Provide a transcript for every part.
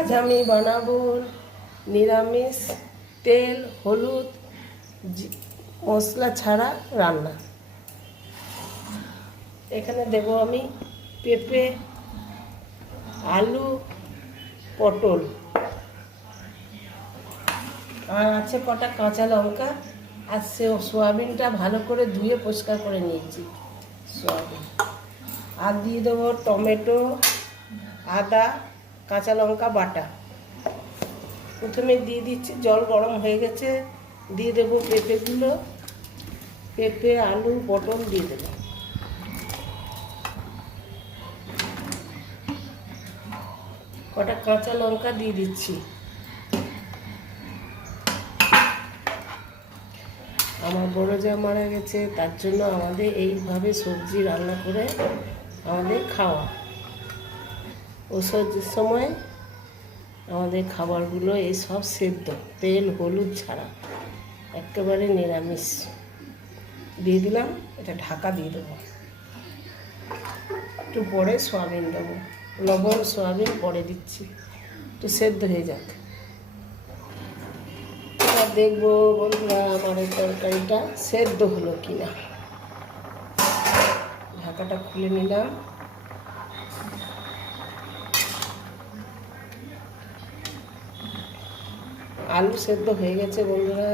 আজ আমি বানাবো নিরামিষ তেল হলুদ মশলা ছাড়া রান্না। এখানে দেব আমি পেঁপে, আলু, পটল, আর আছে কটা কাঁচা লঙ্কা, আর সোয়াবিনটা ভালো করে ধুয়ে পরিষ্কার করে নিয়েছি সোয়াবিন। আর দিয়ে দেবো টমেটো, আদা, কাঁচা লঙ্কা বাটা। প্রথমে দিয়ে দিচ্ছি, জল গরম হয়ে গেছে, দিয়ে দেবো পেঁপেগুলো, পেঁপে আলু পটল দিয়ে দেবো। কটা কাঁচা লঙ্কা দিয়ে দিচ্ছি। আমার বড় যা মারা গেছে, তার জন্য আমাদের এইভাবে সবজি রান্না করে আমাদের খাওয়া। ওষুধের সময় আমাদের খাবারগুলো এই সব সেদ্ধ, তেল হলুদ ছাড়া, একেবারে নিরামিষ। দিয়ে দিলাম, এটা ঢাকা দিয়ে দেবো। একটু পরে সোয়াবিন দেবো, লবণ সোয়াবিন পরে দিচ্ছি, একটু সেদ্ধ হয়ে যাক। দেখবো বন্ধুরা আমার এই তরকারিটা সেদ্ধ হলো কিনা। ঢাকাটা খুলে নিলাম। আলু সেদ্ধ হয়ে গেছে বন্ধুরা,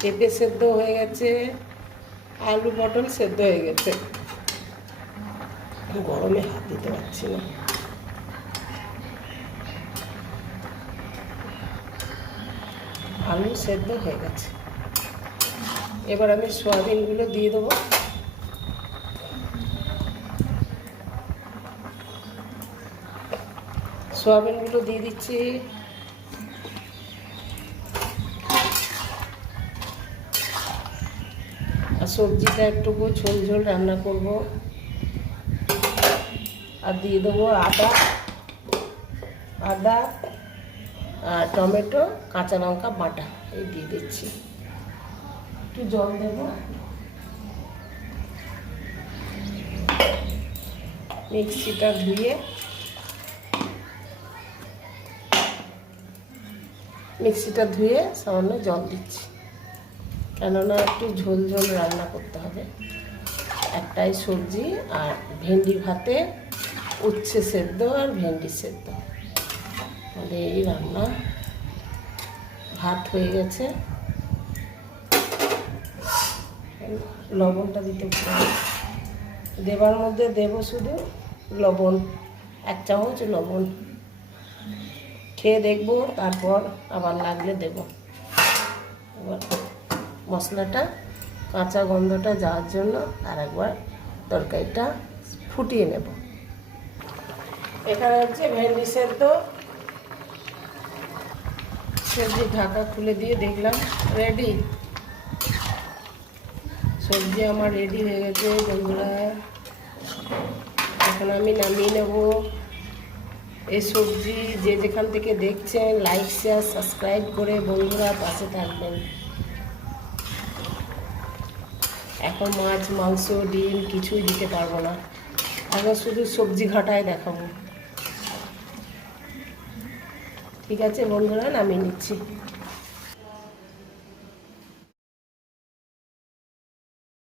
পেঁপে সেদ্ধ হয়ে গেছে, আলু পটল সেদ্ধ হয়ে গেছে। গরমে হাত দিতে পারছি না। আলু সেদ্ধ হয়ে গেছে, এবার আমি সোয়াবিনগুলো দিয়ে দেবো। সোয়াবিনগুলো দিয়ে দিচ্ছি। আর সবজিটা একটুকু ঝোল ঝোল রান্না করব। আর দিয়ে দেবো আদা আর টমেটো কাঁচা লঙ্কা বাটা, এই দিয়ে দিচ্ছি। একটু জল দেবো। মিক্সিটা ধুয়ে সামান্য জল দিচ্ছি, কেননা একটু ঝোল ঝোল রান্না করতে হবে। একটাই সবজি, আর ভেন্ডি ভাতে, উচ্ছে সেদ্ধ আর ভেন্ডি সেদ্ধ, আমাদের এই রান্না। ভাত হয়ে গেছে, লবণটা দিতে পারি। দেবার মধ্যে দেব শুধু লবণ, 1 চামচ লবণ। খেয়ে দেখবো, তারপর আবার লাগলে দেব। এবার মশলাটা কাঁচা গন্ধটা যাওয়ার জন্য আর একবার তরকারিটা ফুটিয়ে নেব। এখানে হচ্ছে ভেন্ডি সেদ্ধ। সবজি ঢাকা খুলে দিয়ে দেখলাম রেডি। সবজি আমার রেডি হয়ে গেছে বন্ধুরা। এখন আমি নামিয়ে নেব। এই সবজি যে যেখান থেকে দেখছেন, লাইক শেয়ার সাবস্ক্রাইব করে বন্ধুরা পাশে থাকবেন। এখন মাছ মাংস ডিম কিছুই দিতে পারবো না, এখন শুধু সবজি ঘাটায় দেখাবো। ঠিক আছে বন্ধুরা, নামিয়ে নিচ্ছি।